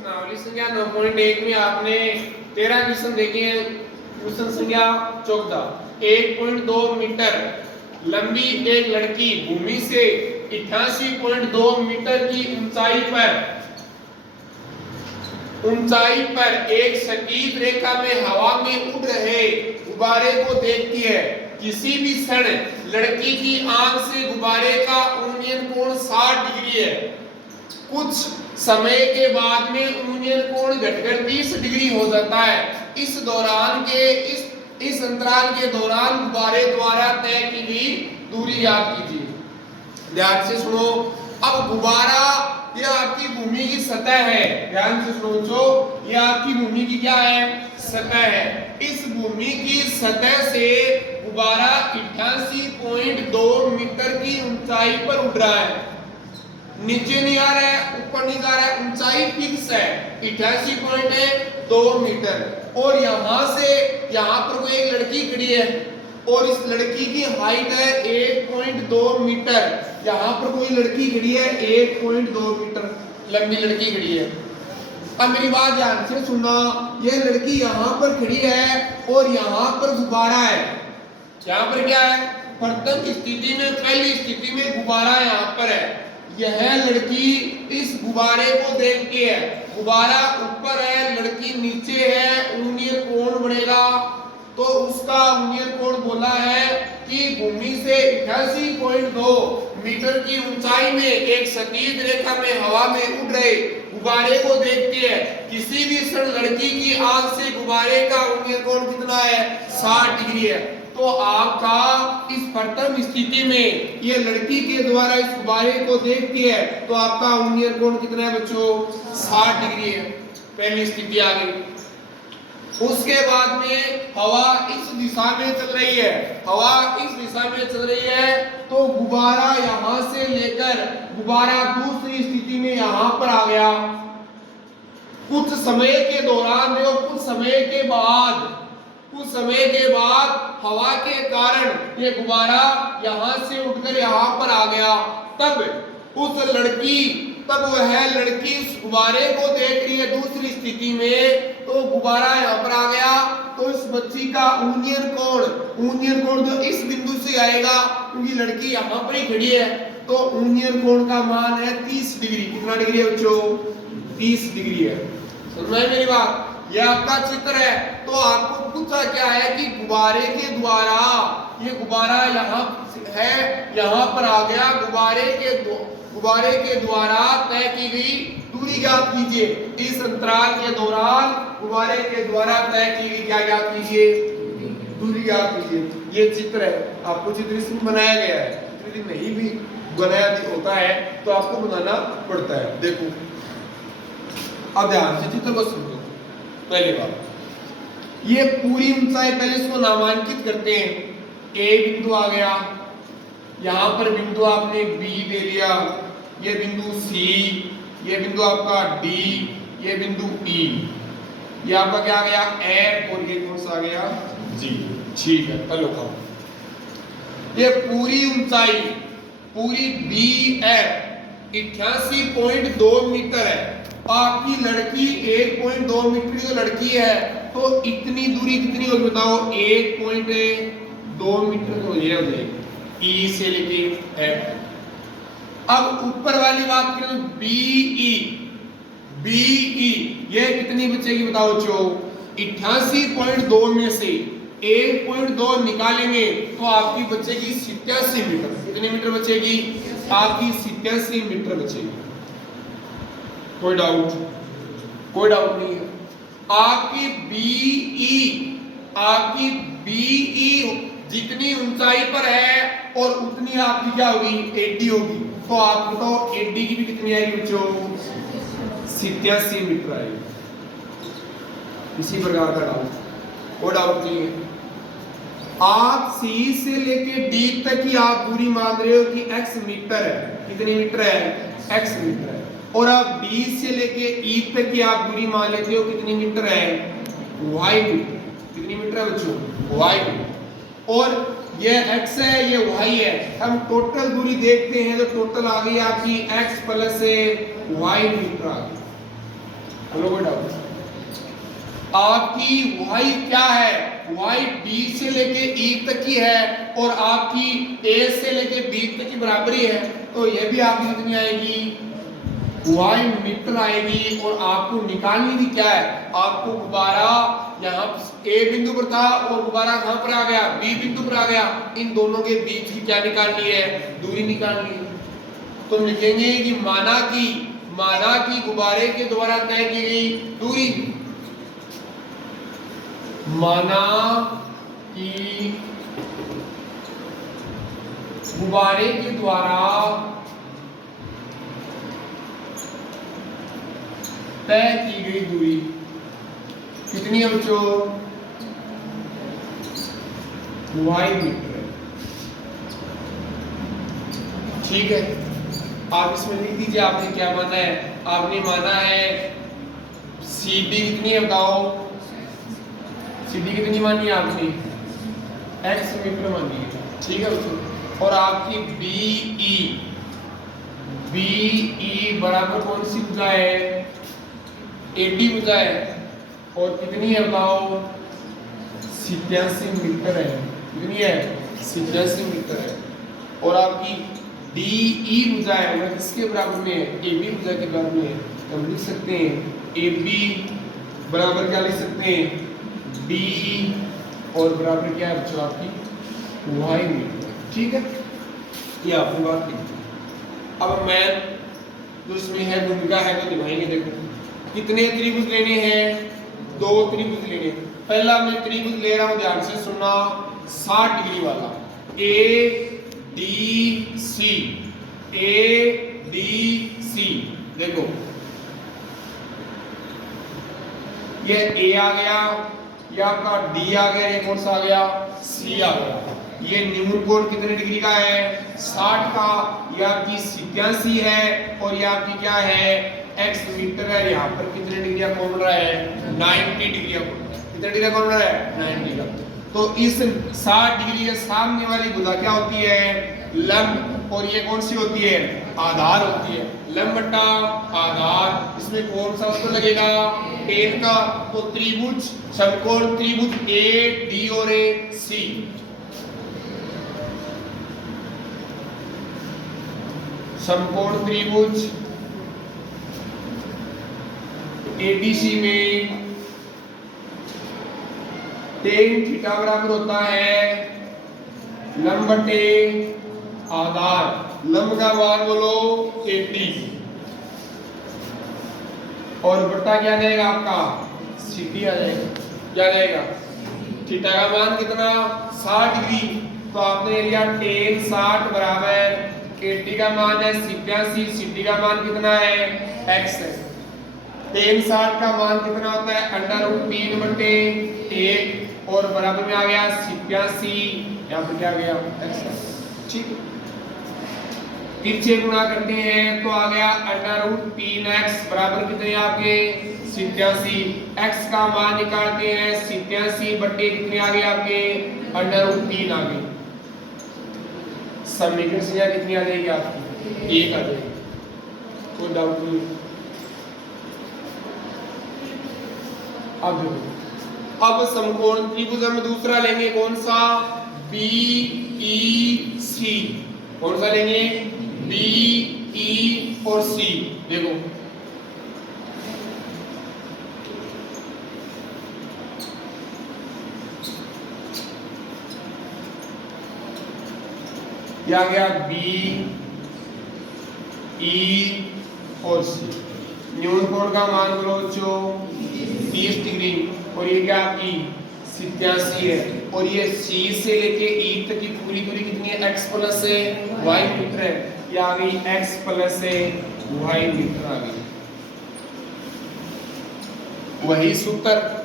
प्रश्नावली संख्या 9.1 में आपने 13 क्वेश्चन देखे हैं। क्वेश्चन संख्या 14। 1.2 मीटर लंबी एक लड़की भूमि से 88.2 मीटर की ऊंचाई पर एक सटीक रेखा में हवा में उड़ रहे गुब्बारे को देखती है। किसी भी क्षण लड़की की आंख से गुब्बारे का उन्नयन कोण 60 डिग्री है। कुछ समय के बाद में उन्नयन कोण घटकर 30 डिग्री हो जाता है। इस दौरान के इस अंतराल के दौरान गुब्बारे द्वारा तय की गई दूरी याद कीजिए। ध्यान से सुनो। अब गुब्बारा ये आपकी भूमि की सतह है। ध्यान से सुनो बच्चों, ये आपकी भूमि की क्या है? सतह है। इस भूमि की सतह से गुब्बारा 88.2 मीटर की ऊंचाई पर उड़ रहा है। नीचे नहीं आ रहा है, ऊपर नहीं जा रहा है, ऊंचाई फिक्स है 88.2 मीटर। और यहां से यहां पर कोई एक लड़की खड़ी है और इस लड़की की हाइट है 1.2 मीटर। यहाँ पर कोई लड़की खड़ी है 1.2 मीटर लंबी लड़की खड़ी है। अब मेरी बात ध्यान से सुनना। ये लड़की यहाँ पर खड़ी है और यहाँ पर गुब्बारा है। यहाँ पर क्या है? प्रथम स्थिति में, पहली स्थिति में गुब्बारा यहाँ पर है। यह लड़की इस गुब्बारे को देखती है। गुब्बारा ऊपर है, लड़की नीचे है, उन्नयन कोण बनेगा। तो उसका उन्नयन कोण बोला है कि भूमि से 88.2 मीटर की ऊंचाई में एक सटीक रेखा में हवा में उड़ रहे गुब्बारे को देखती है। किसी भी क्षण लड़की की आंख से गुब्बारे का उन्नयन कोण कितना है? 60 डिग्री है। तो आपका इस प्रथम स्थिति में ये लड़की के द्वारा इस गुब्बारे को देखती है तो आपका उन्नयन कोण कितना है बच्चों? 60 डिग्री है। पहली स्थिति आ गई। उसके बाद में हवा इस दिशा में चल रही है। हवा इस दिशा में चल रही है तो गुब्बारा यहां से लेकर गुब्बारा दूसरी स्थिति में यहां पर आ गया। कुछ समय के दौरान में और कुछ समय के बाद हवा के कारण ये गुब्बारा यहां से उठकर यहां पर आ गया। तब वह लड़की उस गुब्बारे को देख रही है दूसरी स्थिति में। तो गुब्बारा यहाँ पर आ गया तो इस बच्ची का उन्नयन कोण जो इस बिंदु से आएगा, क्योंकि लड़की यहाँ पर ही खड़ी है, तो उन्नयन कोण का मान है 30 डिग्री। कितना डिग्री है बच्चों? 30 डिग्री है। समझ में मेरी बात? यह आपका चित्र है। तो आपको पूछा क्या है कि गुब्बारे के द्वारा, ये गुब्बारा यहाँ है, यहाँ पर आ गया। गुब्बारे के द्वारा तय की गई दूरी ज्ञात कीजिए। इस अंतराल के दौरान गुब्बारे के द्वारा तय की गई क्या ज्ञात कीजिए? दूरी ज्ञात कीजिए। ये चित्र है, आपको चित्र इसमें बनाया गया है। चित्र नहीं भी बनाया होता है तो आपको बनाना पड़ता है। देखो अब ध्यान से चित्र को समझो। पहली बात, ये पूरी ऊंचाई पहले इसको नामांकित करते हैं। ए बिंदु आ गया, यहां पर बिंदु आपने बी दे लिया, ये बिंदु सी, ये बिंदु आपका डी, ये बिंदु ई, ये आपका क्या आ गया? एफ, और ये कौन सा आ गया? जी। ठीक है, चलो खाओ। ये पूरी ऊंचाई पूरी बी एफ 88.2 मीटर है। आपकी लड़की 1.2 मीटर की जो लड़की है तो इतनी दूरी कितनी होगी बताओ? 1.2 मीटर हो जाएगी ई से लेके एफ। अब ऊपर वाली बात करें बीई, ये कितनी बचेगी बताओ बच्चों? 88.2 में से 1.2 निकालेंगे तो आपकी बचेगी 87 मीटर। कितनी मीटर बचेगी? आपकी 87 मीटर बचेगी। कोई डाउट नहीं है। आपकी बीई जितनी ऊंचाई पर है और उतनी आपकी क्या होगी? एडी होगी। तो आप बताओ एडी की भी कितनी आएगी बच्चों? 87 मीटर आएगी। इसी प्रकार का डाउट, कोई डाउट नहीं है। आप सी से लेके डी तक की आप दूरी मान रहे हो कि x मीटर है। कितनी मीटर है? x मीटर है। और आप डी से लेके ई तक की आप दूरी मान लेते हो कितनी मीटर है? y metre. कितनी मीटर है बच्चों? y metre. और ये x है, ये y है। हम टोटल दूरी देखते हैं तो टोटल आ गई आपकी x प्लस y मीटर आ गई। बोलो कोई डाउट? आपकी y क्या है? y b से लेके e तक की है और आपकी a से लेके b तक की बराबरी है, तो ये भी आपकी कितनी आएगी? y मीटर आएगी। और आपको निकालनी भी क्या है? आपको गुब्बारा यहाँ a बिंदु पर था और गुब्बारा कहाँ पर आ गया? b बिंदु पर आ गया। इन दोनों के बीच की क्या निकालनी है? दूरी निकालनी है। तो लिखेंगे कि माना कि गुब्बारे के द्वारा तय की गई दूरी, माना कि गुब्बारे के द्वारा तय की गई दूरी कितनी है बच्चों? y मीटर है। ठीक है, आप इसमें लिख दीजिए आपने क्या माना है। आपने माना है CD कितनी है बताओ? CD कितनी मानी है आपने? x मीटर मानी है। ठीक है बच्चों। और आपकी BE बराबर कौन सी भुजा है? AD भुजा है। और कितनी है बताओ? 87 मीटर है। कितनी है? 87 मीटर है। और आपकी DE भुजा है, मतलब किसके बराबर में है? AB भुजा के बराबर में है। तो हम लिख सकते हैं AB बराबर क्या लिख सकते हैं? DE और बराबर क्या है बच्चों आपकी? y metre. ठीक है, ये आपने बात की। अब मैथ जो इसमें है भूमिका है तो निभाएंगे। देखो कितने त्रिभुज लेने हैं? 2 त्रिभुज लेने हैं। पहला मैं त्रिभुज ले रहा हूं, ध्यान से सुनना, 60 डिग्री वाला ADC। देखो ये A आ गया, ये आपका D आ गया, ये कौन सा आ गया? C आ गया। ये न्यून कोण कितने डिग्री का है? 60 का। ये आपकी 87 है और ये आपकी क्या है? x मीटर है। यहाँ पर कितने डिग्री का कोण बन रहा है? 90 डिग्री का कोण। कितने डिग्री का कोण बन रहा है? 90 का। तो इस 60 डिग्री के सामने वाली भुजा क्या होती है? लंब। और ये कौन सी होती है? आधार होती है। लंब बटा आधार, इसमें कौन सा उसको लगेगा? टेन का। तो त्रिभुज, समकोण त्रिभुज AD और AC, समकोण त्रिभुज ADC में टेन थीटा बराबर होता है लंब बटे आधार। लंब का मान बोलो 80 और बटा क्या जाएगा आपका? CD आ जाएगा। क्या जाएगा? थीटा का मान कितना? 60 डिग्री। तो आपने लिया टेन 60 बराबर 80 का मान है 87, CD का मान कितना है? x है। टेन 60 का मान कितना होता है? √3 बटे 1 और बराबर में आ गया 87, यहाँ पर क्या आ गया? x। ठीक है, पीछे गुणा करते हैं तो आ गया √3x बराबर कितने आपके? 87। x का मान निकालते हैं 87 बटे कितने आ गए आपके? √3 आ गए। समीकरण संख्या कितनी आ जाएगी आपकी? 1 आ जाएगी। कोई डाउट नहीं? अब समकोण त्रिभुज हम दूसरा लेंगे, कौन सा? BEC। कौन सा लेंगे? BE और C। देखो क्या गया? BE और C। न्यून कोण का मान बोलो बच्चों 30 डिग्री और ये क्या आपकी 87 है। और ये C से लेके E तक की पूरी दूरी कितनी है? x प्लस y मीटर है। ये आ गई x प्लस y मीटर आ गई। वही सूत्र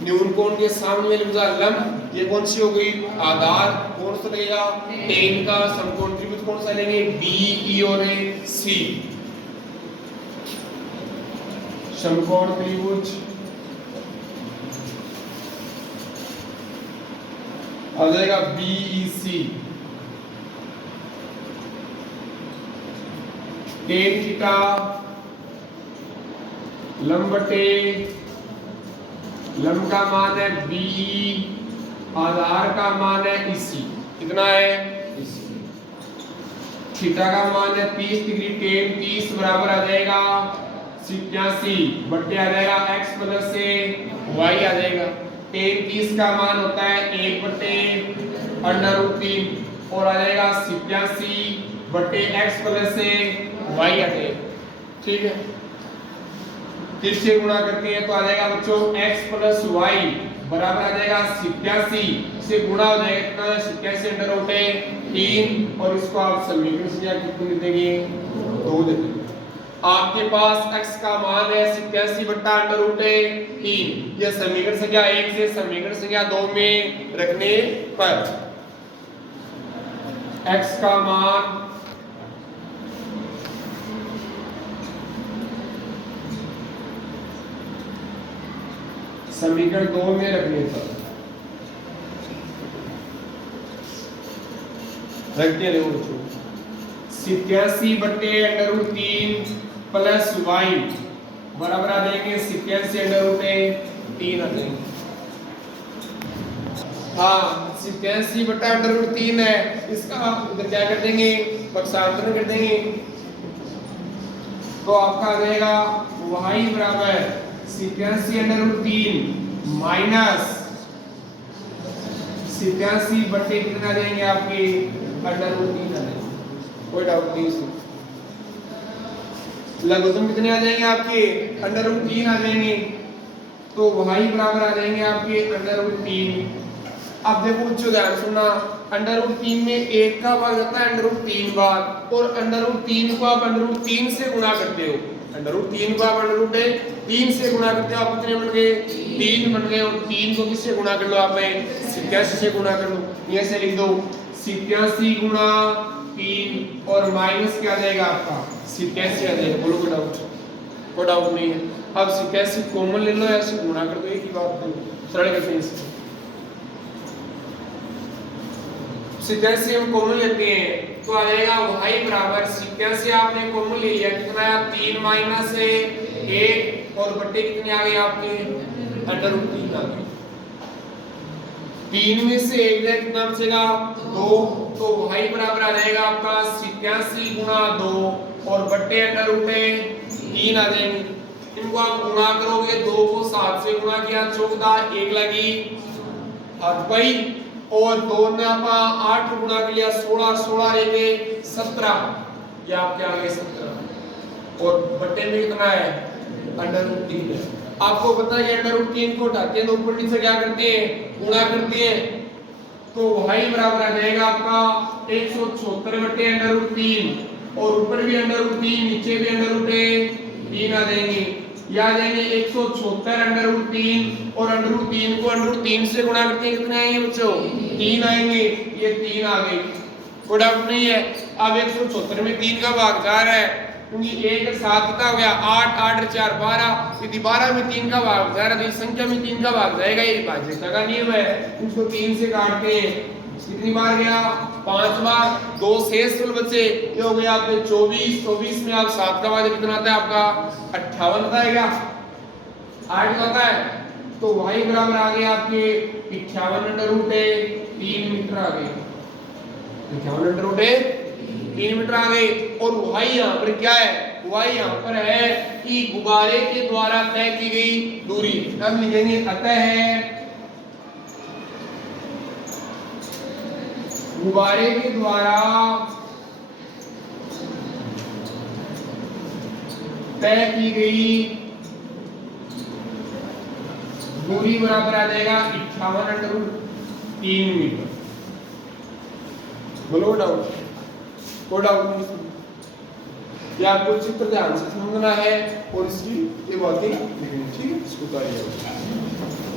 न्यून कोण के सामने वाली भुजा लंब, ये कौन सी हो गई? आधार। कौन सा लगेगा? टेन का। समकोण त्रिभुज कौन सा लेंगे? BE और C। समकोण त्रिभुज आ जाएगा BEC। टेन थीटा लंब बटे लंब का मान है बी, आधार का मान है इसी, कितना है इसी। थीटा का मान है 30 डिग्री, टेन 30 बराबर आ जाएगा 87 बट्टे आ जाएगा x प्लस से y आ जाएगा। टेन 30 का मान होता है 1 बट्टे √3 और आ जाएगा 87 बट्टे x प्लस से y आ जाएगा। ठीक है, 30 से गुणा करते हैं तो आ जाएगा बच्चों x प्लस y बराबर आ जाएगा 87 से गुणा हो जाएगा कितना, 87 √3 और इसको आप समीकरण से कितने दे देंगे, 2 दे देंगे। आपके पास x का मान है 87 बट्टा √3, यह समीकरण संख्या 1 से समीकरण संख्या 2 में रखने पर x का मान समीकरण 2 में रखने पर रखते रहो बच्चों, 87 बट्टे √3 प्लस y बराबर आ जाएंगे 87 √3 आ जाएंगे। हाँ 87 बट्टा √3 है, इसका उधर क्या कर देंगे, पक्षांतरण कर देंगे तो आपका आ जाएगा y बराबर 87 √3 माइनस 87 बट्टे कितना देंगे आपके √3 आ जाएंगे, कोई डाउट नहीं इसमें। लघुत्तम कितने आ जाएंगे आपके √3 आ जाएंगे, तो y बराबर आ जाएंगे आपके √3। अब देखो बच्चों ध्यान सुनना, √3 में 1 का भाग होता है √3 बार और √3 को आप √3 से गुणा करते हो, √3 को आप √3 से गुणा करते हो, आप कितने बन गए 3 बन गए और 3 को किससे गुणा कर लो, आप 87 से गुणा कर लो, ये से लिख दो 87 गुणा 3 और माइनस क्या आ जाएगा आपका 87 आ जाएगा। बोलो कोई डाउट नहीं है। अब 87 कॉमन ले लो, ऐसे गुणा कर दो, एक ही बात है, सरल कैसे हैं इसको। 87 हम कॉमन लेते हैं तो आ जाएगा y बराबर 87 आपने कॉमन ले लिया, कितना है 3 माइनस 1 और बट्टे कितने आ गए आपके √3 आ गए। 3 में से 1 जाए कितना बचेगा 2, तो y बराबर आ जाएगा आपका 87 गुणा 2 और बट्टे √3 आ जाएंगे। इनको आप गुणा करोगे, 2 को 7 से गुणा किया 14, 1 लगी 8 पाई और 2 ने आपा 8 गुणा कर लिया 16, 16 रहेंगे 17, ये आपके आ गए 17 और बट्टे में कितना है √3 है। आपको पता है √3 को उठाते हैं तो ऊपर नीचे क्या करते हैं, गुणा करते हैं, तो y बराबर आ जाएगा आपका 176 बट्टे √3 और ऊपर भी √3 नीचे भी √3 आ जाएंगे, ये आ जाएंगे 176 √3 और √3 को √3 से गुणा करते हैं कितने आएंगे बच्चों 3 आएंगे, ये 3 आ गए, कोई डाउट नहीं है। अब 176 में 3 का भाग जा रहा है क्योंकि 1 7 कितना हो गया 8, 8 और 4 12, यदि 12 में 3 का भाग जा रहा है तो इस संख्या में 3 का भाग जाएगा, ये भाज्यता का नियम है। इसको 3 से काटते हैं, कितनी बार गया 5 बार, 2 शेष बचे, ये हो गया आपके 24, 24 में आप 7 का भाग कितना आता है आपका 58 आता है, क्या 8 आता है, तो y बराबर आ गया आपके 51 √3 मीटर आ गए, 51 √3 मीटर आ गए। और y यहाँ पर क्या है, y यहाँ पर है कि गुब्बारे के द्वारा तय की गई दूरी, अब लिखेंगे अतः है गुब्बारे के द्वारा तय की गई दूरी बराबर आ जाएगा 51 मीटर। बोलो डाउट, कोई डाउट नहीं, या आपको चित्र ध्यान से समझना है और इसकी ये बातें लिखनी, ठीक है, इसको करिए।